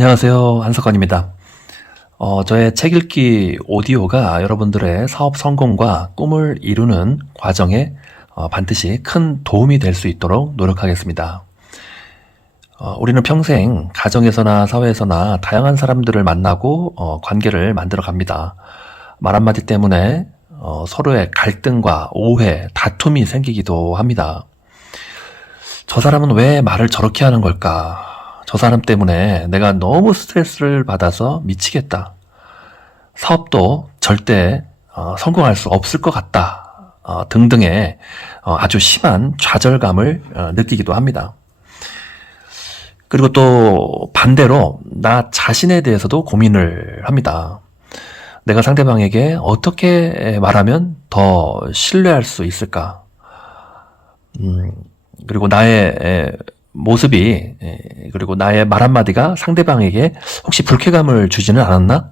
안녕하세요. 한석관입니다. 저의 책 읽기 오디오가 여러분들의 사업 성공과 꿈을 이루는 과정에 반드시 큰 도움이 될 수 있도록 노력하겠습니다. 우리는 평생 가정에서나 사회에서나 다양한 사람들을 만나고 관계를 만들어 갑니다. 말 한마디 때문에 서로의 갈등과 오해, 다툼이 생기기도 합니다. 저 사람은 왜 말을 저렇게 하는 걸까? 저 사람 때문에 내가 너무 스트레스를 받아서 미치겠다. 사업도 절대 성공할 수 없을 것 같다. 등등의 아주 심한 좌절감을 느끼기도 합니다. 그리고 또 반대로 나 자신에 대해서도 고민을 합니다. 내가 상대방에게 어떻게 말하면 더 신뢰할 수 있을까? 그리고 나의 모습이, 그리고 나의 말 한마디가 상대방에게 혹시 불쾌감을 주지는 않았나?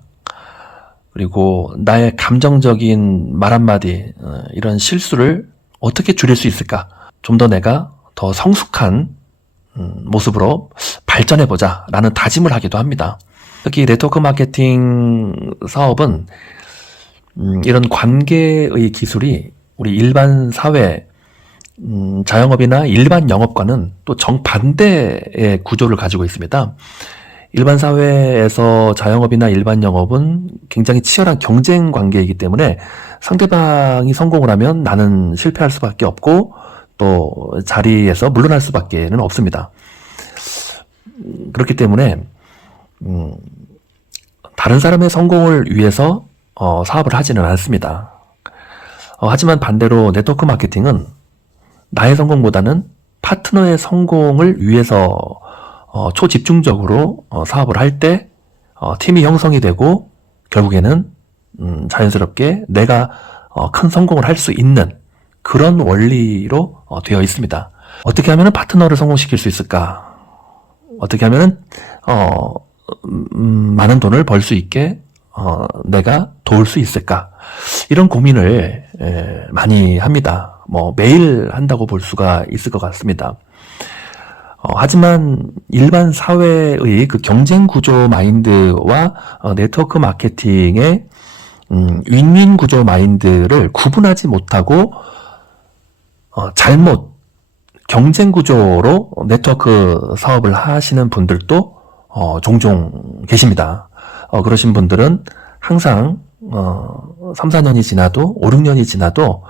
그리고 나의 감정적인 말 한마디, 이런 실수를 어떻게 줄일 수 있을까? 좀 더 내가 더 성숙한 모습으로 발전해보자 라는 다짐을 하기도 합니다. 특히 네트워크 마케팅 사업은 이런 관계의 기술이 우리 일반 사회 자영업이나 일반 영업과는 또 정반대의 구조를 가지고 있습니다. 일반 사회에서 자영업이나 일반 영업은 굉장히 치열한 경쟁 관계이기 때문에 상대방이 성공을 하면 나는 실패할 수밖에 없고 또 자리에서 물러날 수밖에는 없습니다. 그렇기 때문에 다른 사람의 성공을 위해서 사업을 하지는 않습니다. 하지만 반대로 네트워크 마케팅은 나의 성공보다는 파트너의 성공을 위해서 초집중적으로 사업을 할 때 팀이 형성이 되고 결국에는 자연스럽게 내가 큰 성공을 할 수 있는 그런 원리로 되어 있습니다. 어떻게 하면 파트너를 성공시킬 수 있을까? 어떻게 하면 많은 돈을 벌 수 있게 내가 도울 수 있을까? 이런 고민을 많이 합니다. 매일 한다고 볼 수가 있을 것 같습니다. 하지만 일반 사회의 그 경쟁 구조 마인드와 네트워크 마케팅의 윈윈 구조 마인드를 구분하지 못하고 잘못 경쟁 구조로 네트워크 사업을 하시는 분들도 종종 계십니다. 그러신 분들은 항상 3, 4년이 지나도 5, 6년이 지나도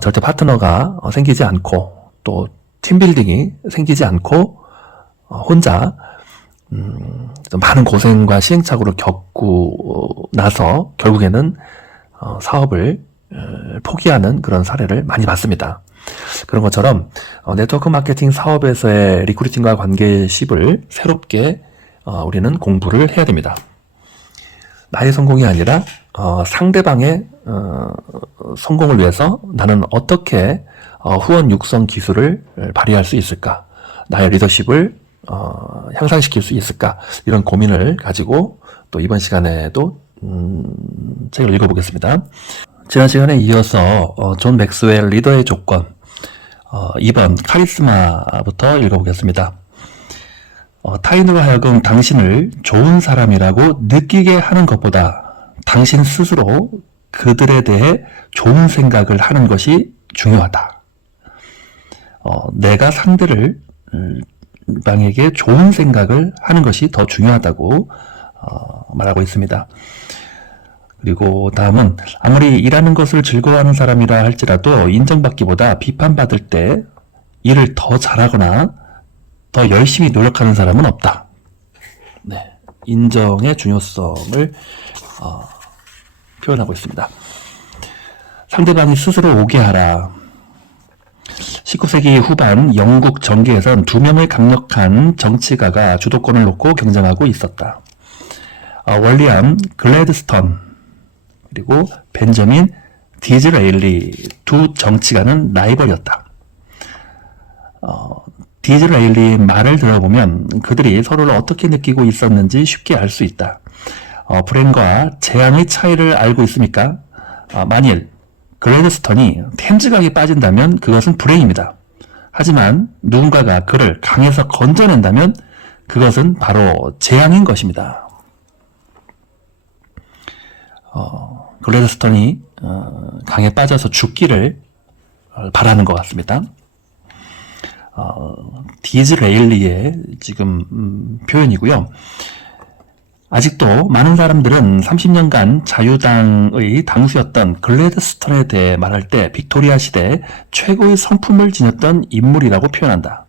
절대 파트너가 생기지 않고 또 팀빌딩이 생기지 않고 혼자 많은 고생과 시행착오를 겪고 나서 결국에는 사업을 포기하는 그런 사례를 많이 봤습니다. 그런 것처럼 네트워크 마케팅 사업에서의 리크루팅과 관계십을 새롭게 우리는 공부를 해야 됩니다. 나의 성공이 아니라 상대방의 성공을 위해서 나는 어떻게 후원 육성 기술을 발휘할 수 있을까? 나의 리더십을 향상시킬 수 있을까? 이런 고민을 가지고 또 이번 시간에도 책을 읽어보겠습니다. 지난 시간에 이어서 존 맥스웰 리더의 조건 2번 카리스마부터 읽어보겠습니다. 타인으로 하여금 당신을 좋은 사람이라고 느끼게 하는 것보다 당신 스스로 그들에 대해 좋은 생각을 하는 것이 중요하다. 내가 상대를 방에게 좋은 생각을 하는 것이 더 중요하다고 말하고 있습니다. 그리고 다음은 아무리 일하는 것을 즐거워하는 사람이라 할지라도 인정받기보다 비판받을 때 일을 더 잘하거나 더 열심히 노력하는 사람은 없다. 네, 인정의 중요성을 표현하고 있습니다. 상대방이 스스로 오게 하라. 19세기 후반 영국 정계에선 2명의 강력한 정치가가 주도권을 놓고 경쟁하고 있었다. 월리엄 글래드스턴 그리고 벤저민 디즈레일리 두 정치가는 라이벌이었다. 디즈레일리의 말을 들어보면 그들이 서로를 어떻게 느끼고 있었는지 쉽게 알 수 있다. 불행과 재앙의 차이를 알고 있습니까? 만일 글래드스턴이 템즈강에 빠진다면 그것은 불행입니다. 하지만 누군가가 그를 강에서 건져낸다면 그것은 바로 재앙인 것입니다. 글래드스톤이 강에 빠져서 죽기를 바라는 것 같습니다. 디즈레일리의 지금 표현이고요. 아직도 많은 사람들은 30년간 자유당의 당수였던 글래드스톤에 대해 말할 때 빅토리아 시대 최고의 성품을 지녔던 인물이라고 표현한다.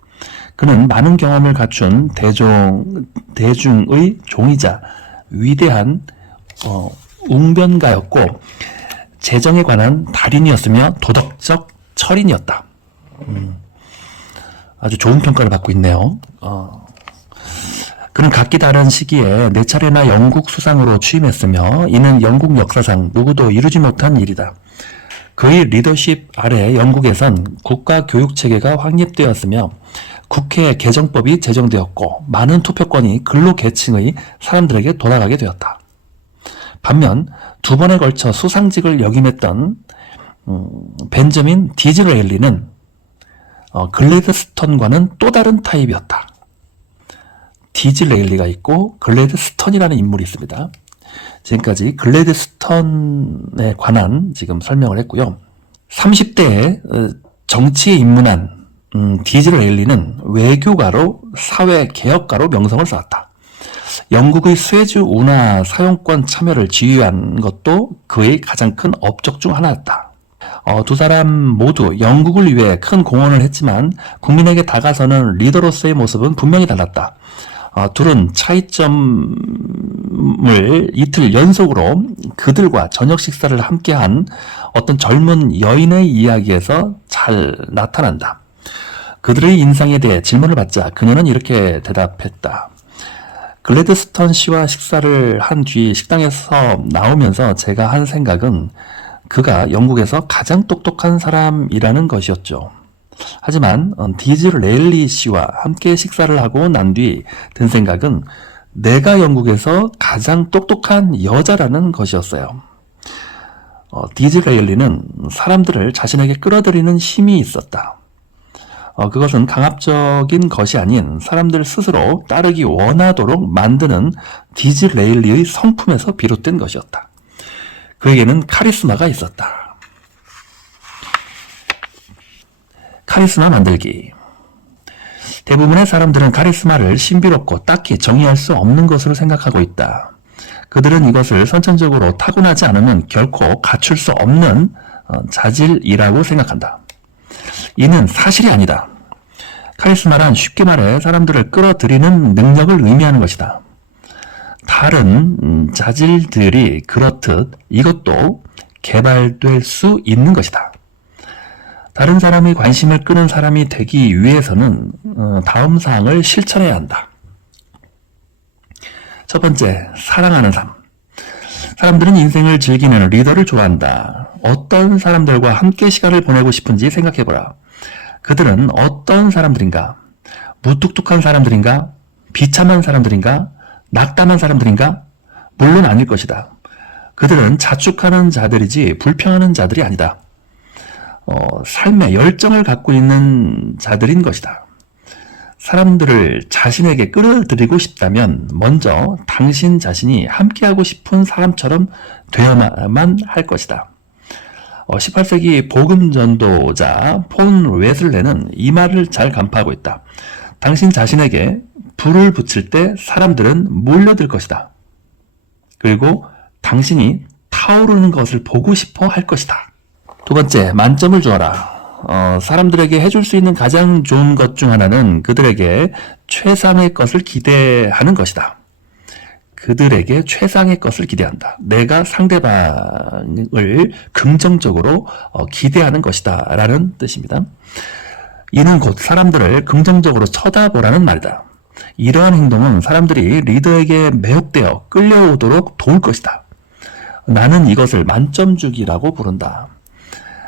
그는 많은 경험을 갖춘 대중의 종이자 위대한 웅변가였고 재정에 관한 달인이었으며 도덕적 철인이었다. 아주 좋은 평가를 받고 있네요. 그는 각기 다른 시기에 4차례나 영국 수상으로 취임했으며 이는 영국 역사상 누구도 이루지 못한 일이다. 그의 리더십 아래 영국에선 국가 교육 체계가 확립되었으며 국회 개정법이 제정되었고 많은 투표권이 근로계층의 사람들에게 돌아가게 되었다. 반면 2번에 걸쳐 수상직을 역임했던 벤저민 디즈레일리는 글래드스톤과는 또 다른 타입이었다. 디즈레일리가 있고 글래드스톤이라는 인물이 있습니다. 지금까지 글래드스톤에 관한 지금 설명을 했고요. 30대에 정치에 입문한 디즈레일리는 외교가로 사회개혁가로 명성을 쌓았다. 영국의 스웨즈 운하 사용권 참여를 지휘한 것도 그의 가장 큰 업적 중 하나였다. 두 사람 모두 영국을 위해 큰 공헌을 했지만 국민에게 다가서는 리더로서의 모습은 분명히 달랐다. 둘은 차이점을 이틀 연속으로 그들과 저녁 식사를 함께한 어떤 젊은 여인의 이야기에서 잘 나타난다. 그들의 인상에 대해 질문을 받자 그녀는 이렇게 대답했다. 글래드스톤 씨와 식사를 한 뒤 식당에서 나오면서 제가 한 생각은 그가 영국에서 가장 똑똑한 사람이라는 것이었죠. 하지만 디즈레일리 씨와 함께 식사를 하고 난 뒤 든 생각은 내가 영국에서 가장 똑똑한 여자라는 것이었어요. 디즈레일리는 사람들을 자신에게 끌어들이는 힘이 있었다. 그것은 강압적인 것이 아닌 사람들 스스로 따르기 원하도록 만드는 디즈레일리의 성품에서 비롯된 것이었다. 그에게는 카리스마가 있었다. 카리스마 만들기. 대부분의 사람들은 카리스마를 신비롭고 딱히 정의할 수 없는 것으로 생각하고 있다. 그들은 이것을 선천적으로 타고나지 않으면 결코 갖출 수 없는 자질이라고 생각한다. 이는 사실이 아니다. 카리스마란 쉽게 말해 사람들을 끌어들이는 능력을 의미하는 것이다. 다른 자질들이 그렇듯 이것도 개발될 수 있는 것이다. 다른 사람의 관심을 끄는 사람이 되기 위해서는 다음 사항을 실천해야 한다. 첫 번째, 사랑하는 삶. 사람들은 인생을 즐기는 리더를 좋아한다. 어떤 사람들과 함께 시간을 보내고 싶은지 생각해보라. 그들은 어떤 사람들인가? 무뚝뚝한 사람들인가? 비참한 사람들인가? 낙담한 사람들인가? 물론 아닐 것이다. 그들은 자축하는 자들이지 불평하는 자들이 아니다. 삶에 열정을 갖고 있는 자들인 것이다. 사람들을 자신에게 끌어들이고 싶다면 먼저 당신 자신이 함께하고 싶은 사람처럼 되어야만 할 것이다. 18세기 복음 전도자 폰 웨슬레는 이 말을 잘 간파하고 있다. 당신 자신에게 불을 붙일 때 사람들은 몰려들 것이다. 그리고 당신이 타오르는 것을 보고 싶어 할 것이다. 두 번째, 만점을 주어라. 사람들에게 해줄 수 있는 가장 좋은 것 중 하나는 그들에게 최상의 것을 기대하는 것이다. 그들에게 최상의 것을 기대한다. 내가 상대방을 긍정적으로 기대하는 것이다 라는 뜻입니다. 이는 곧 사람들을 긍정적으로 쳐다보라는 말이다. 이러한 행동은 사람들이 리더에게 매혹되어 끌려오도록 도울 것이다. 나는 이것을 만점 주기라고 부른다.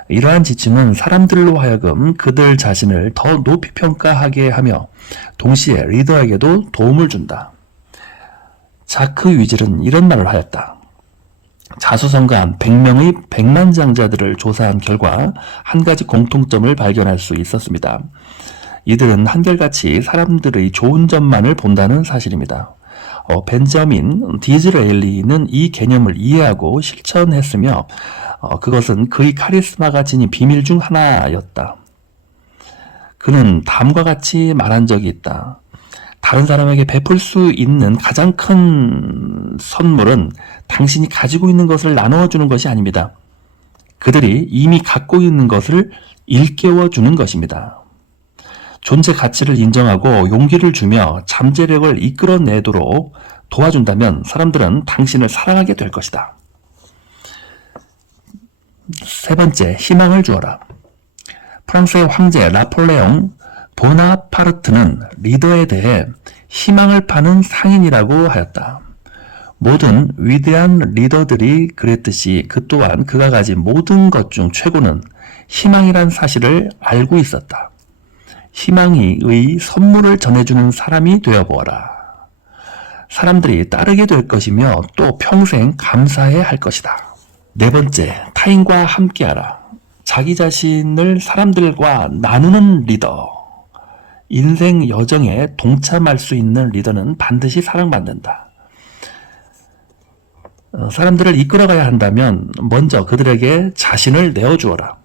이러한 지침은 사람들로 하여금 그들 자신을 더 높이 평가하게 하며 동시에 리더에게도 도움을 준다. 자크 위즐은 이런 말을 하였다. 자수성가한 100명의 백만장자들을 조사한 결과 한 가지 공통점을 발견할 수 있었습니다. 이들은 한결같이 사람들의 좋은 점만을 본다는 사실입니다. 벤저민 디즈레일리는 이 개념을 이해하고 실천했으며 그것은 그의 카리스마가 지닌 비밀 중 하나였다. 그는 다음과 같이 말한 적이 있다. 다른 사람에게 베풀 수 있는 가장 큰 선물은 당신이 가지고 있는 것을 나누어 주는 것이 아닙니다. 그들이 이미 갖고 있는 것을 일깨워 주는 것입니다. 존재 가치를 인정하고 용기를 주며 잠재력을 이끌어내도록 도와준다면 사람들은 당신을 사랑하게 될 것이다. 세 번째, 희망을 주어라. 프랑스의 황제 나폴레옹 보나파르트는 리더에 대해 희망을 파는 상인이라고 하였다. 모든 위대한 리더들이 그랬듯이 그 또한 그가 가진 모든 것 중 최고는 희망이란 사실을 알고 있었다. 희망의 선물을 전해주는 사람이 되어보아라. 사람들이 따르게 될 것이며 또 평생 감사해 할 것이다. 네 번째, 타인과 함께하라. 자기 자신을 사람들과 나누는 리더. 인생 여정에 동참할 수 있는 리더는 반드시 사랑받는다. 사람들을 이끌어가야 한다면 먼저 그들에게 자신을 내어주어라.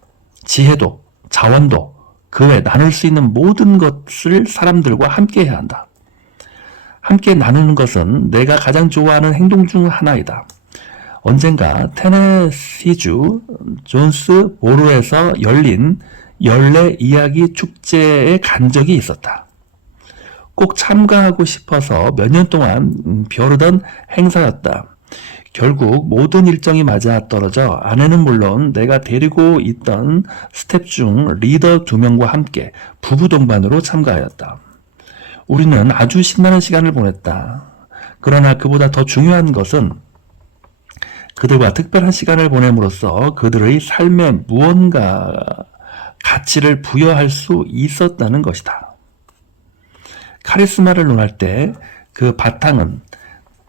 지혜도, 자원도, 그 외 나눌 수 있는 모든 것을 사람들과 함께 해야 한다. 함께 나누는 것은 내가 가장 좋아하는 행동 중 하나이다. 언젠가 테네시주 존스보로에서 열린 연례 이야기 축제에 간 적이 있었다. 꼭 참가하고 싶어서 몇 년 동안 벼르던 행사였다. 결국 모든 일정이 맞아떨어져 아내는 물론 내가 데리고 있던 스텝 중 리더 2명과 함께 부부 동반으로 참가하였다. 우리는 아주 신나는 시간을 보냈다. 그러나 그보다 더 중요한 것은 그들과 특별한 시간을 보냄으로써 그들의 삶에 무언가 가치를 부여할 수 있었다는 것이다. 카리스마를 논할 때 그 바탕은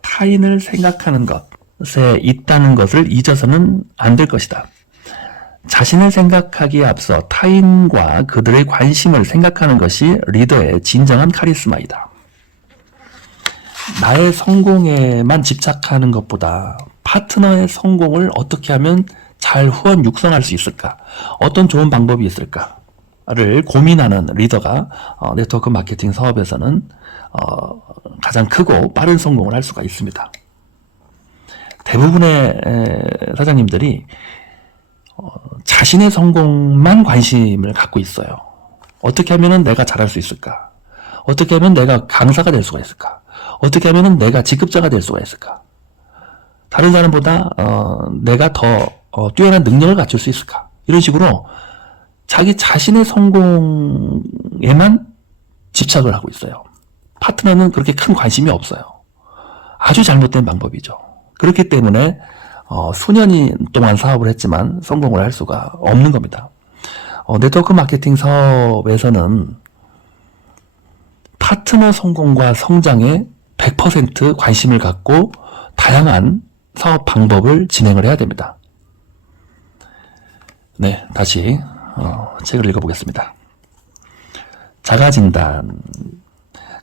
타인을 생각하는 것에 있다는 것을 잊어서는 안 될 것이다. 자신을 생각하기에 앞서 타인과 그들의 관심을 생각하는 것이 리더의 진정한 카리스마이다. 나의 성공에만 집착하는 것보다 파트너의 성공을 어떻게 하면 잘 후원 육성할 수 있을까? 어떤 좋은 방법이 있을까를 고민하는 리더가 네트워크 마케팅 사업에서는 가장 크고 빠른 성공을 할 수가 있습니다. 대부분의 사장님들이 자신의 성공만 관심을 갖고 있어요. 어떻게 하면 내가 잘할 수 있을까? 어떻게 하면 내가 강사가 될 수가 있을까? 어떻게 하면 내가 직급자가 될 수가 있을까? 다른 사람보다 내가 더 뛰어난 능력을 갖출 수 있을까? 이런 식으로 자기 자신의 성공에만 집착을 하고 있어요. 파트너는 그렇게 큰 관심이 없어요. 아주 잘못된 방법이죠. 그렇기 때문에 수년 동안 사업을 했지만 성공을 할 수가 없는 겁니다. 네트워크 마케팅 사업에서는 파트너 성공과 성장에 100% 관심을 갖고 다양한 사업 방법을 진행을 해야 됩니다. 네, 다시 책을 읽어보겠습니다. 자가진단.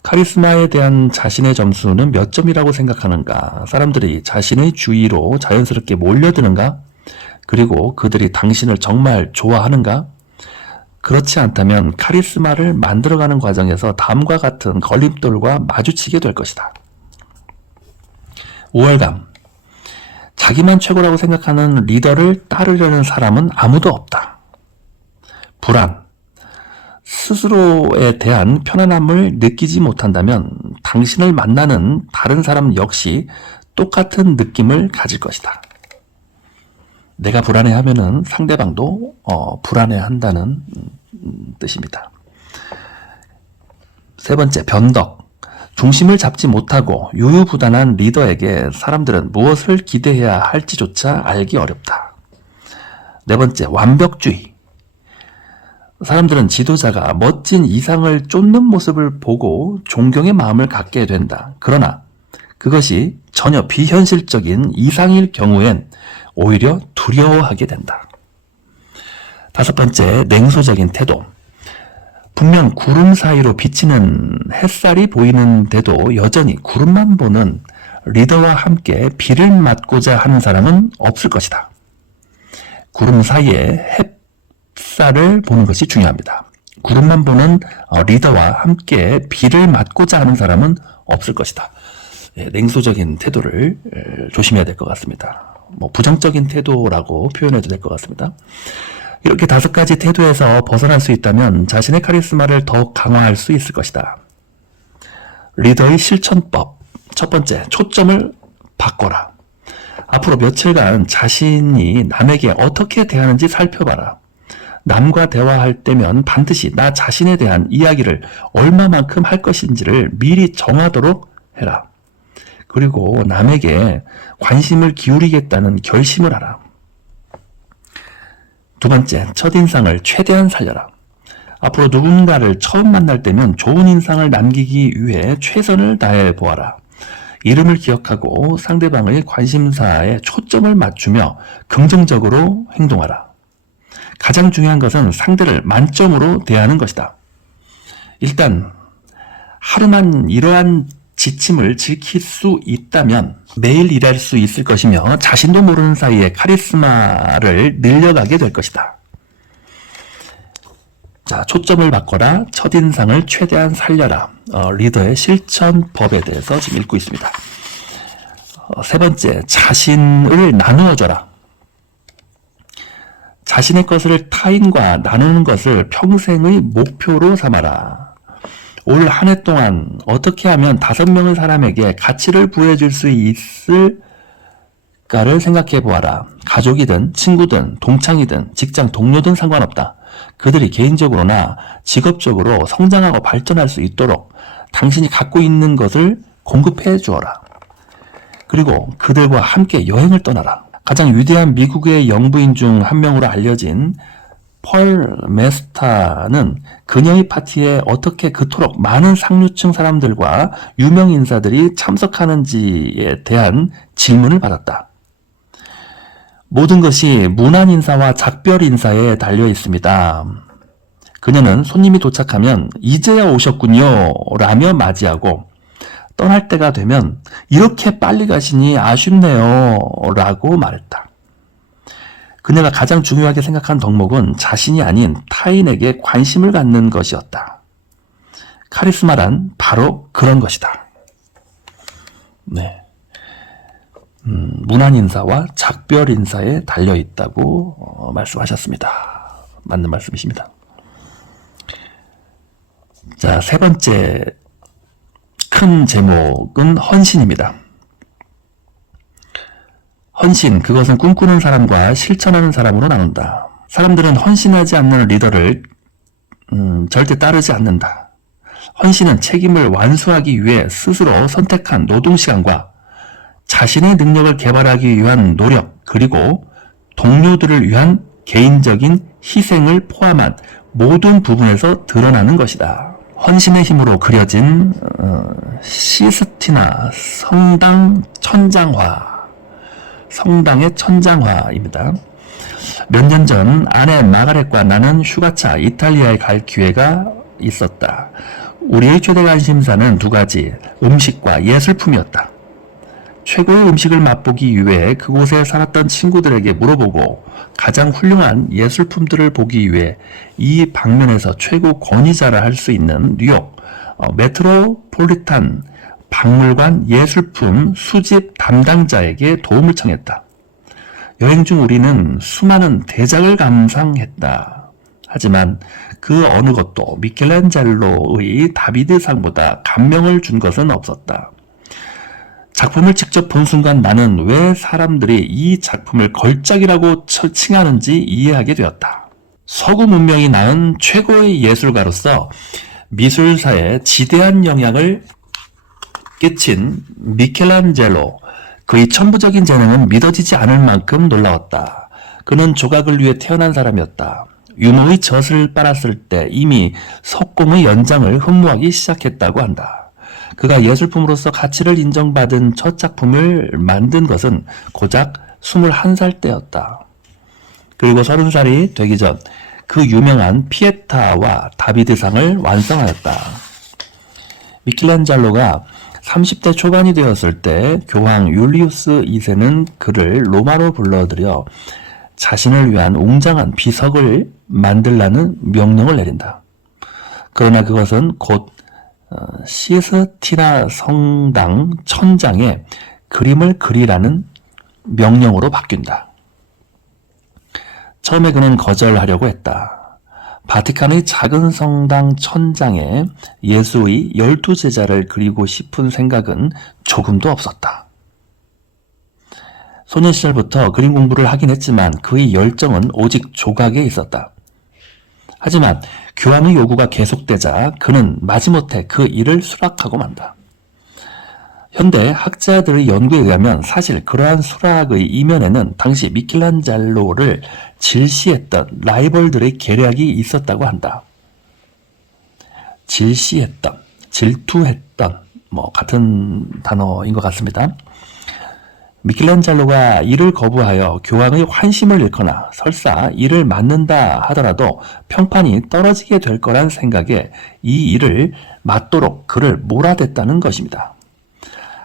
카리스마에 대한 자신의 점수는 몇 점이라고 생각하는가? 사람들이 자신의 주위로 자연스럽게 몰려드는가? 그리고 그들이 당신을 정말 좋아하는가? 그렇지 않다면 카리스마를 만들어가는 과정에서 다음과 같은 걸림돌과 마주치게 될 것이다. 우월감. 자기만 최고라고 생각하는 리더를 따르려는 사람은 아무도 없다. 불안. 스스로에 대한 편안함을 느끼지 못한다면 당신을 만나는 다른 사람 역시 똑같은 느낌을 가질 것이다. 내가 불안해하면은 상대방도 불안해한다는 뜻입니다. 세 번째, 변덕. 중심을 잡지 못하고 유유부단한 리더에게 사람들은 무엇을 기대해야 할지조차 알기 어렵다. 네 번째, 완벽주의. 사람들은 지도자가 멋진 이상을 쫓는 모습을 보고 존경의 마음을 갖게 된다. 그러나 그것이 전혀 비현실적인 이상일 경우엔 오히려 두려워하게 된다. 다섯 번째, 냉소적인 태도. 분명 구름 사이로 비치는 햇살이 보이는데도 여전히 구름만 보는 리더와 함께 비를 맞고자 하는 사람은 없을 것이다. 구름 사이에 햇살을 보는 것이 중요합니다. 구름만 보는 리더와 함께 비를 맞고자 하는 사람은 없을 것이다. 냉소적인 태도를 조심해야 될 것 같습니다. 부정적인 태도라고 표현해도 될 것 같습니다. 이렇게 5가지 태도에서 벗어날 수 있다면 자신의 카리스마를 더욱 강화할 수 있을 것이다. 리더의 실천법. 첫 번째, 초점을 바꿔라. 앞으로 며칠간 자신이 남에게 어떻게 대하는지 살펴봐라. 남과 대화할 때면 반드시 나 자신에 대한 이야기를 얼마만큼 할 것인지를 미리 정하도록 해라. 그리고 남에게 관심을 기울이겠다는 결심을 하라. 두 번째, 첫인상을 최대한 살려라. 앞으로 누군가를 처음 만날 때면 좋은 인상을 남기기 위해 최선을 다해 보아라. 이름을 기억하고 상대방의 관심사에 초점을 맞추며 긍정적으로 행동하라. 가장 중요한 것은 상대를 만점으로 대하는 것이다. 일단 하루만 이러한 지침을 지킬 수 있다면 매일 일할 수 있을 것이며 자신도 모르는 사이에 카리스마를 늘려가게 될 것이다. 자, 초점을 바꿔라. 첫인상을 최대한 살려라. 리더의 실천법에 대해서 지금 읽고 있습니다. 세 번째, 자신을 나누어줘라. 자신의 것을 타인과 나누는 것을 평생의 목표로 삼아라. 올 한 해 동안 어떻게 하면 5명의 사람에게 가치를 부여줄 수 있을까를 생각해 보아라. 가족이든 친구든 동창이든 직장 동료든 상관없다. 그들이 개인적으로나 직업적으로 성장하고 발전할 수 있도록 당신이 갖고 있는 것을 공급해 주어라. 그리고 그들과 함께 여행을 떠나라. 가장 위대한 미국의 영부인 중 한 명으로 알려진 펄 메스타는 그녀의 파티에 어떻게 그토록 많은 상류층 사람들과 유명 인사들이 참석하는지에 대한 질문을 받았다. 모든 것이 문안 인사와 작별 인사에 달려 있습니다. 그녀는 손님이 도착하면 이제야 오셨군요 라며 맞이하고 떠날 때가 되면 이렇게 빨리 가시니 아쉽네요 라고 말했다. 그녀가 가장 중요하게 생각한 덕목은 자신이 아닌 타인에게 관심을 갖는 것이었다. 카리스마란 바로 그런 것이다. 네. 문안 인사와 작별 인사에 달려 있다고 말씀하셨습니다. 맞는 말씀이십니다. 자, 세 번째 큰 제목은 헌신입니다. 헌신, 그것은 꿈꾸는 사람과 실천하는 사람으로 나눈다. 사람들은 헌신하지 않는 리더를 절대 따르지 않는다. 헌신은 책임을 완수하기 위해 스스로 선택한 노동시간과 자신의 능력을 개발하기 위한 노력, 그리고 동료들을 위한 개인적인 희생을 포함한 모든 부분에서 드러나는 것이다. 헌신의 힘으로 그려진 시스티나 성당 천장화, 성당의 천장화입니다. 몇 년 전 아내 마가렛과 나는 휴가차 이탈리아에 갈 기회가 있었다. 우리의 최대 관심사는 2가지, 음식과 예술품이었다. 최고의 음식을 맛보기 위해 그곳에 살았던 친구들에게 물어보고 가장 훌륭한 예술품들을 보기 위해 이 방면에서 최고 권위자라 할 수 있는 뉴욕 메트로폴리탄 박물관 예술품 수집 담당자에게 도움을 청했다. 여행 중 우리는 수많은 대작을 감상했다. 하지만 그 어느 것도 미켈란젤로의 다비드상보다 감명을 준 것은 없었다. 작품을 직접 본 순간 나는 왜 사람들이 이 작품을 걸작이라고 칭하는지 이해하게 되었다. 서구 문명이 낳은 최고의 예술가로서 미술사에 지대한 영향을 끼친 미켈란젤로, 그의 천부적인 재능은 믿어지지 않을 만큼 놀라웠다. 그는 조각을 위해 태어난 사람이었다. 유머의 젖을 빨았을 때 이미 석공의 연장을 흠모하기 시작했다고 한다. 그가 예술품으로서 가치를 인정받은 첫 작품을 만든 것은 고작 21살 때였다. 그리고 30살이 되기 전 그 유명한 피에타와 다비드상을 완성하였다. 미켈란젤로가 30대 초반이 되었을 때 교황 율리우스 2세는 그를 로마로 불러들여 자신을 위한 웅장한 비석을 만들라는 명령을 내린다. 그러나 그것은 곧 시스티나 성당 천장에 그림을 그리라는 명령으로 바뀐다. 처음에 그는 거절하려고 했다. 바티칸의 작은 성당 천장에 예수의 12제자를 그리고 싶은 생각은 조금도 없었다. 소년 시절부터 그림 공부를 하긴 했지만 그의 열정은 오직 조각에 있었다. 하지만 교황의 요구가 계속되자 그는 마지못해 그 일을 수락하고 만다. 현대 학자들의 연구에 의하면 사실 그러한 수락의 이면에는 당시 미켈란젤로를 질시했던 라이벌들의 계략이 있었다고 한다. 질시했던, 질투했던 같은 단어인 것 같습니다. 미켈란젤로가 이를 거부하여 교황의 환심을 잃거나 설사 이를 맡는다 하더라도 평판이 떨어지게 될 거란 생각에 이 일을 맡도록 그를 몰아댔다는 것입니다.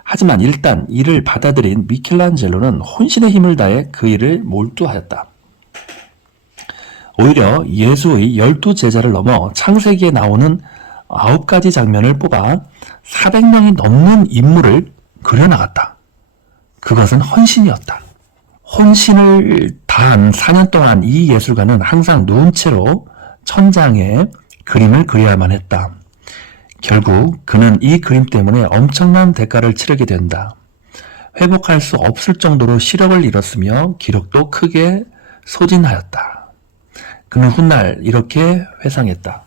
하지만 일단 이를 받아들인 미켈란젤로는 혼신의 힘을 다해 그 일을 몰두하였다. 오히려 예수의 12제자를 넘어 창세기에 나오는 9가지 장면을 뽑아 400명이 넘는 인물을 그려나갔다. 그것은 헌신이었다. 헌신을 다한 4년 동안 이 예술가는 항상 누운 채로 천장에 그림을 그려야만 했다. 결국 그는 이 그림 때문에 엄청난 대가를 치르게 된다. 회복할 수 없을 정도로 시력을 잃었으며 기력도 크게 소진하였다. 그는 훗날 이렇게 회상했다.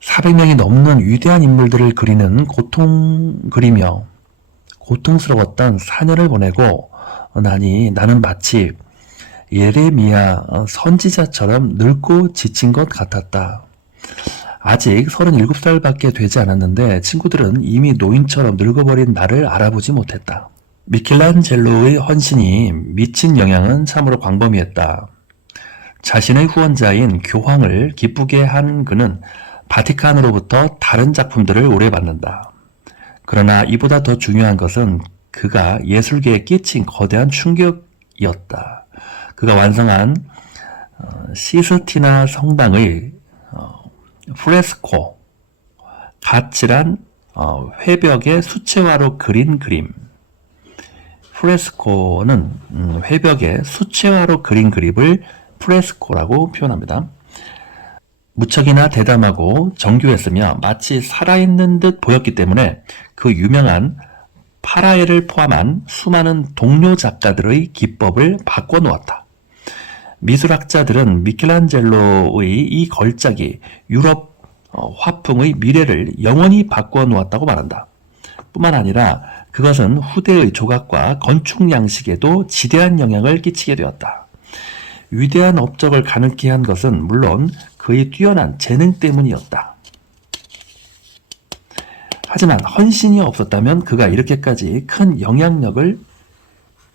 400명이 넘는 위대한 인물들을 그리는 그리며 고통스러웠던 4년을 보내고 나니 나는 마치 예레미야 선지자처럼 늙고 지친 것 같았다. 아직 37살밖에 되지 않았는데 친구들은 이미 노인처럼 늙어버린 나를 알아보지 못했다. 미켈란젤로의 헌신이 미친 영향은 참으로 광범위했다. 자신의 후원자인 교황을 기쁘게 한 그는 바티칸으로부터 다른 작품들을 오래 받는다. 그러나 이보다 더 중요한 것은 그가 예술계에 끼친 거대한 충격이었다. 그가 완성한 시스티나 성당의 프레스코, 가칠한 회벽에 수채화로 그린 그림. 프레스코는 회벽에 수채화로 그린 그림을 프레스코라고 표현합니다. 무척이나 대담하고 정교했으며 마치 살아있는 듯 보였기 때문에 그 유명한 파라엘을 포함한 수많은 동료 작가들의 기법을 바꿔놓았다. 미술학자들은 미켈란젤로의 이 걸작이 유럽 화풍의 미래를 영원히 바꿔놓았다고 말한다. 뿐만 아니라 그것은 후대의 조각과 건축 양식에도 지대한 영향을 끼치게 되었다. 위대한 업적을 가능케 한 것은 물론 그의 뛰어난 재능 때문이었다. 하지만 헌신이 없었다면 그가 이렇게까지 큰 영향력을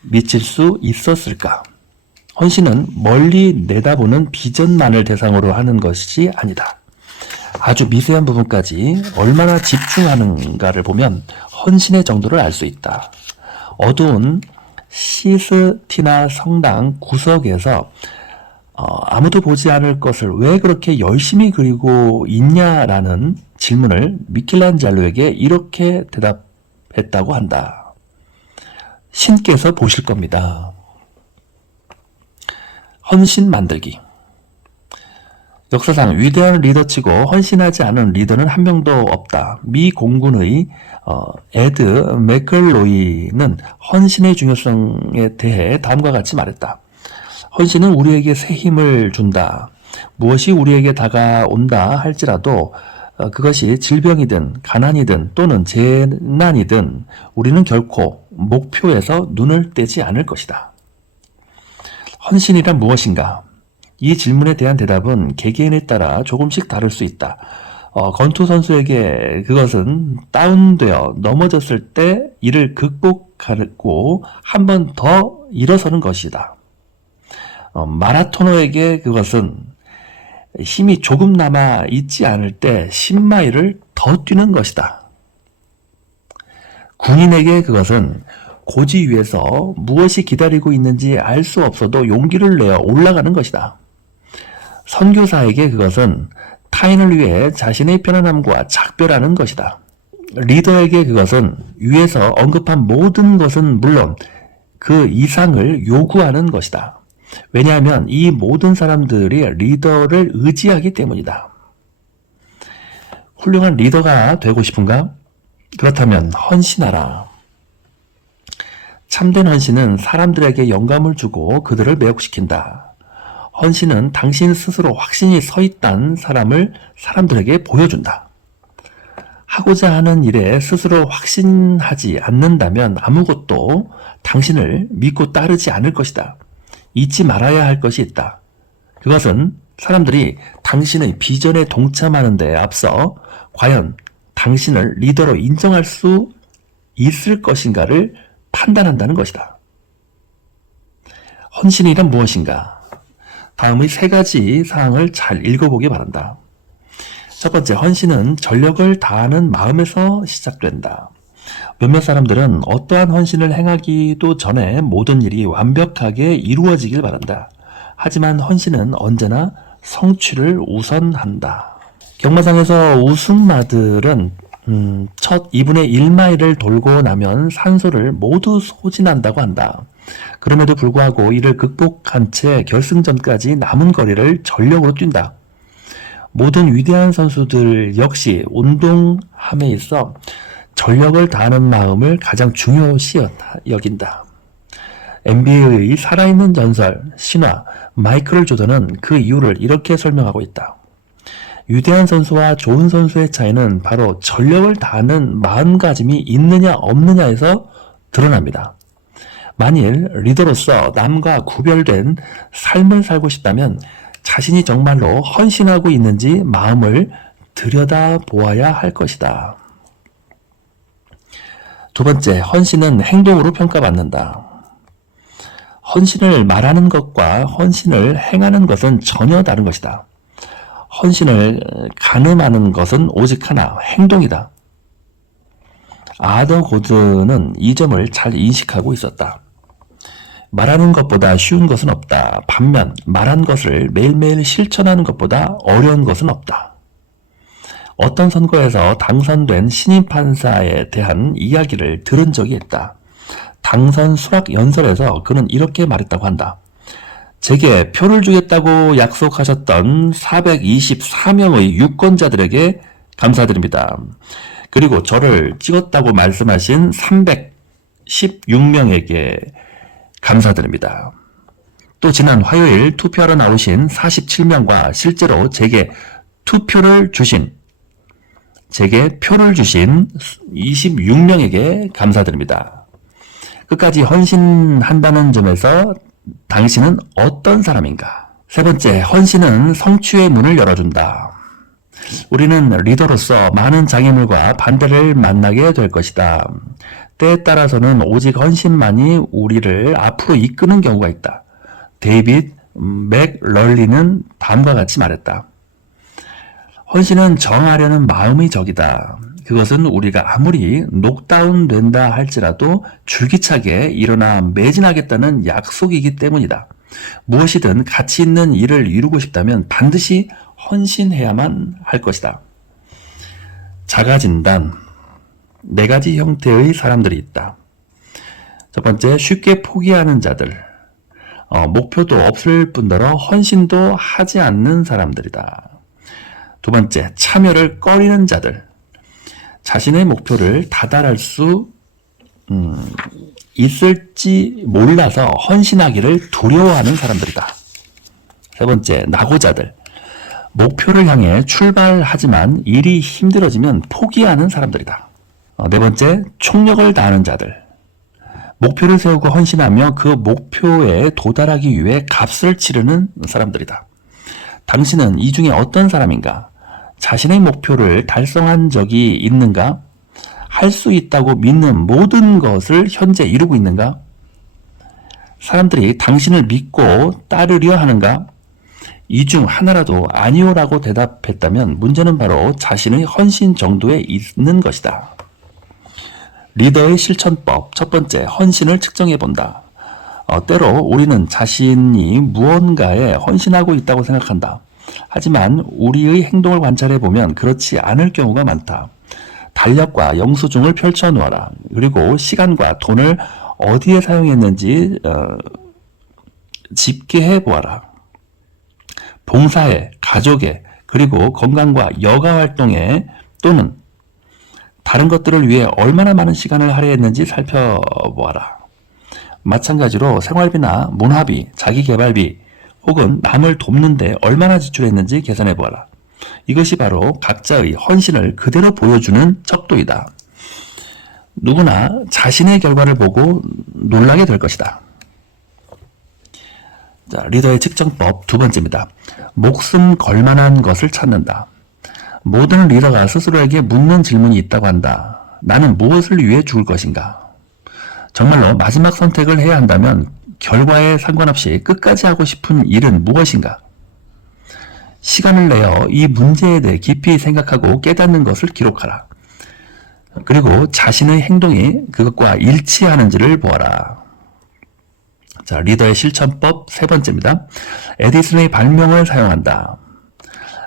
미칠 수 있었을까? 헌신은 멀리 내다보는 비전만을 대상으로 하는 것이 아니다. 아주 미세한 부분까지 얼마나 집중하는가를 보면 헌신의 정도를 알 수 있다. 어두운 시스티나 성당 구석에서 아무도 보지 않을 것을 왜 그렇게 열심히 그리고 있냐라는 질문을 미켈란젤로에게 이렇게 대답했다고 한다. 신께서 보실 겁니다. 헌신 만들기. 역사상 위대한 리더치고 헌신하지 않은 리더는 한 명도 없다. 미 공군의 에드 맥클로이는 헌신의 중요성에 대해 다음과 같이 말했다. 헌신은 우리에게 새 힘을 준다. 무엇이 우리에게 다가온다 할지라도 그것이 질병이든 가난이든 또는 재난이든 우리는 결코 목표에서 눈을 떼지 않을 것이다. 헌신이란 무엇인가? 이 질문에 대한 대답은 개개인에 따라 조금씩 다를 수 있다. 권투 선수에게 그것은 다운되어 넘어졌을 때 이를 극복하고 한 번 더 일어서는 것이다. 마라토너에게 그것은 힘이 조금 남아 있지 않을 때 10마일을 더 뛰는 것이다. 군인에게 그것은 고지 위에서 무엇이 기다리고 있는지 알 수 없어도 용기를 내어 올라가는 것이다. 선교사에게 그것은 타인을 위해 자신의 편안함과 작별하는 것이다. 리더에게 그것은 위에서 언급한 모든 것은 물론 그 이상을 요구하는 것이다. 왜냐하면 이 모든 사람들이 리더를 의지하기 때문이다. 훌륭한 리더가 되고 싶은가? 그렇다면 헌신하라. 참된 헌신은 사람들에게 영감을 주고 그들을 매혹시킨다. 헌신은 당신 스스로 확신이 서 있다는 사람을 사람들에게 보여준다. 하고자 하는 일에 스스로 확신하지 않는다면 아무것도 당신을 믿고 따르지 않을 것이다. 잊지 말아야 할 것이 있다. 그것은 사람들이 당신의 비전에 동참하는 데 앞서 과연 당신을 리더로 인정할 수 있을 것인가를 판단한다는 것이다. 헌신이란 무엇인가? 다음의 3가지 사항을 잘 읽어보기 바란다. 첫 번째, 헌신은 전력을 다하는 마음에서 시작된다. 몇몇 사람들은 어떠한 헌신을 행하기도 전에 모든 일이 완벽하게 이루어지길 바란다. 하지만 헌신은 언제나 성취를 우선한다. 경마장에서 우승마들은 첫 2분의 1마일을 돌고 나면 산소를 모두 소진한다고 한다. 그럼에도 불구하고 이를 극복한 채 결승전까지 남은 거리를 전력으로 뛴다. 모든 위대한 선수들 역시 운동함에 있어 전력을 다하는 마음을 가장 중요시 여긴다. NBA의 살아있는 전설, 신화, 마이클 조던은 그 이유를 이렇게 설명하고 있다. 위대한 선수와 좋은 선수의 차이는 바로 전력을 다하는 마음가짐이 있느냐 없느냐에서 드러납니다. 만일 리더로서 남과 구별된 삶을 살고 싶다면 자신이 정말로 헌신하고 있는지 마음을 들여다보아야 할 것이다. 두 번째, 헌신은 행동으로 평가받는다. 헌신을 말하는 것과 헌신을 행하는 것은 전혀 다른 것이다. 헌신을 가늠하는 것은 오직 하나, 행동이다. 아더 고드는 이 점을 잘 인식하고 있었다. 말하는 것보다 쉬운 것은 없다. 반면 말한 것을 매일매일 실천하는 것보다 어려운 것은 없다. 어떤 선거에서 당선된 신임 판사에 대한 이야기를 들은 적이 있다. 당선 수락 연설에서 그는 이렇게 말했다고 한다. 제게 표를 주겠다고 약속하셨던 424명의 유권자들에게 감사드립니다. 그리고 저를 찍었다고 말씀하신 316명에게 감사드립니다. 또 지난 화요일 투표하러 나오신 47명과 실제로 제게 표를 주신 26명에게 감사드립니다. 끝까지 헌신한다는 점에서 당신은 어떤 사람인가? 세 번째, 헌신은 성취의 문을 열어준다. 우리는 리더로서 많은 장애물과 반대를 만나게 될 것이다. 때에 따라서는 오직 헌신만이 우리를 앞으로 이끄는 경우가 있다. 데이빗 맥럴리는 다음과 같이 말했다. 헌신은 정하려는 마음의 적이다. 그것은 우리가 아무리 녹다운 된다 할지라도 줄기차게 일어나 매진하겠다는 약속이기 때문이다. 무엇이든 가치 있는 일을 이루고 싶다면 반드시 헌신해야만 할 것이다. 자가진단. 4가지 형태의 사람들이 있다. 첫 번째, 쉽게 포기하는 자들. 목표도 없을 뿐더러 헌신도 하지 않는 사람들이다. 두 번째, 참여를 꺼리는 자들. 자신의 목표를 다달할 수 있을지 몰라서 헌신하기를 두려워하는 사람들이다. 세 번째, 낙오자들. 목표를 향해 출발하지만 일이 힘들어지면 포기하는 사람들이다. 네 번째, 총력을 다하는 자들. 목표를 세우고 헌신하며 그 목표에 도달하기 위해 값을 치르는 사람들이다. 당신은 이 중에 어떤 사람인가? 자신의 목표를 달성한 적이 있는가? 할 수 있다고 믿는 모든 것을 현재 이루고 있는가? 사람들이 당신을 믿고 따르려 하는가? 이 중 하나라도 아니오라고 대답했다면 문제는 바로 자신의 헌신 정도에 있는 것이다. 리더의 실천법 첫 번째, 헌신을 측정해 본다. 때로 우리는 자신이 무언가에 헌신하고 있다고 생각한다. 하지만 우리의 행동을 관찰해 보면 그렇지 않을 경우가 많다. 달력과 영수증을 펼쳐 놓아라. 그리고 시간과 돈을 어디에 사용했는지 집계해 보아라. 봉사에, 가족에, 그리고 건강과 여가 활동에 또는 다른 것들을 위해 얼마나 많은 시간을 할애했는지 살펴보아라. 마찬가지로 생활비나 문화비, 자기개발비 혹은 남을 돕는데 얼마나 지출했는지 계산해 보아라. 이것이 바로 각자의 헌신을 그대로 보여주는 척도이다. 누구나 자신의 결과를 보고 놀라게 될 것이다. 자, 리더의 측정법 두 번째입니다. 목숨 걸만한 것을 찾는다. 모든 리더가 스스로에게 묻는 질문이 있다고 한다. 나는 무엇을 위해 죽을 것인가? 정말로 마지막 선택을 해야 한다면 결과에 상관없이 끝까지 하고 싶은 일은 무엇인가? 시간을 내어 이 문제에 대해 깊이 생각하고 깨닫는 것을 기록하라. 그리고 자신의 행동이 그것과 일치하는지를 보아라. 자, 리더의 실천법 세 번째입니다. 에디슨의 발명을 사용한다.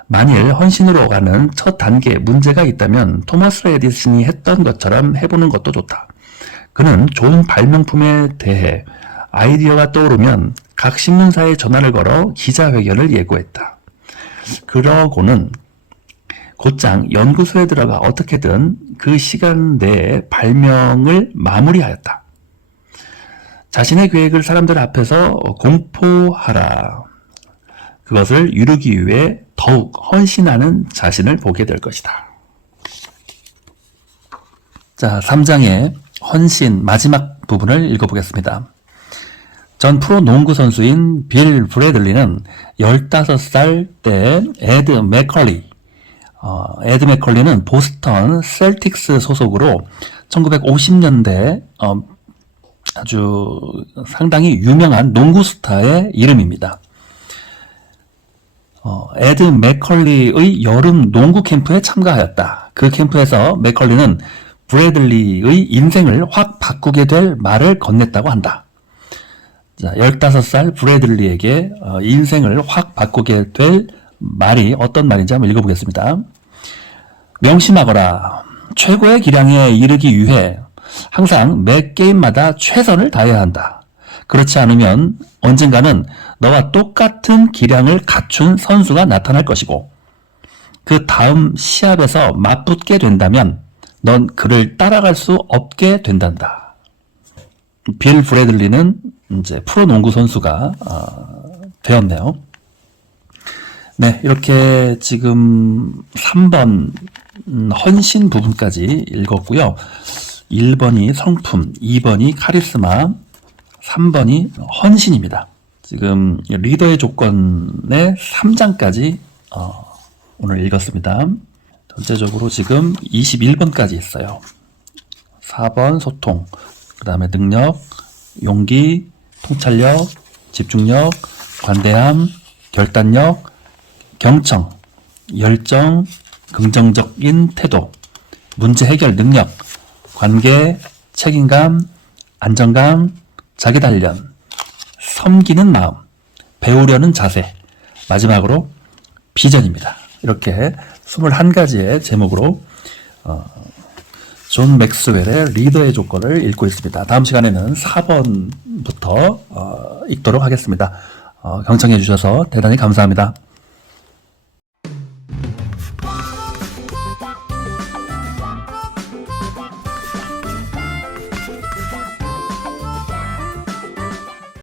만일 헌신으로 가는 첫 단계에 문제가 있다면 토마스 에디슨이 했던 것처럼 해보는 것도 좋다. 그는 좋은 발명품에 대해 아이디어가 떠오르면 각 신문사에 전화를 걸어 기자회견을 예고했다. 그러고는 곧장 연구소에 들어가 어떻게든 그 시간 내에 발명을 마무리하였다. 자신의 계획을 사람들 앞에서 공포하라. 그것을 이루기 위해 더욱 헌신하는 자신을 보게 될 것이다. 자, 3장의 헌신 마지막 부분을 읽어보겠습니다. 전 프로 농구 선수인 빌 브래들리는 15살 때 에드 맥컬리는 보스턴 셀틱스 소속으로 1950년대 아주 상당히 유명한 농구 스타의 이름입니다. 에드 맥컬리의 여름 농구 캠프에 참가하였다. 그 캠프에서 맥컬리는 브래들리의 인생을 확 바꾸게 될 말을 건넸다고 한다. 자, 15살 브래들리에게 인생을 확 바꾸게 될 말이 어떤 말인지 한번 읽어보겠습니다. 명심하거라. 최고의 기량에 이르기 위해 항상 매 게임마다 최선을 다해야 한다. 그렇지 않으면 언젠가는 너와 똑같은 기량을 갖춘 선수가 나타날 것이고 그 다음 시합에서 맞붙게 된다면 넌 그를 따라갈 수 없게 된단다. 빌 브래들리는 이제 프로 농구 선수가 되었네요. 네, 이렇게 지금 3번 헌신 부분까지 읽었고요. 1번이 성품, 2번이 카리스마, 3번이 헌신입니다. 지금 리더의 조건의 3장까지 오늘 읽었습니다. 전체적으로 지금 21번까지 있어요. 4번 소통, 그 다음에 능력, 용기, 통찰력, 집중력, 관대함, 결단력, 경청, 열정, 긍정적인 태도, 문제 해결 능력, 관계, 책임감, 안정감, 자기 단련, 섬기는 마음, 배우려는 자세, 마지막으로 비전입니다. 이렇게 21가지의 제목으로 존 맥스웰의 리더의 조건을 읽고 있습니다. 다음 시간에는 4번부터 읽도록 하겠습니다. 경청해 주셔서 대단히 감사합니다.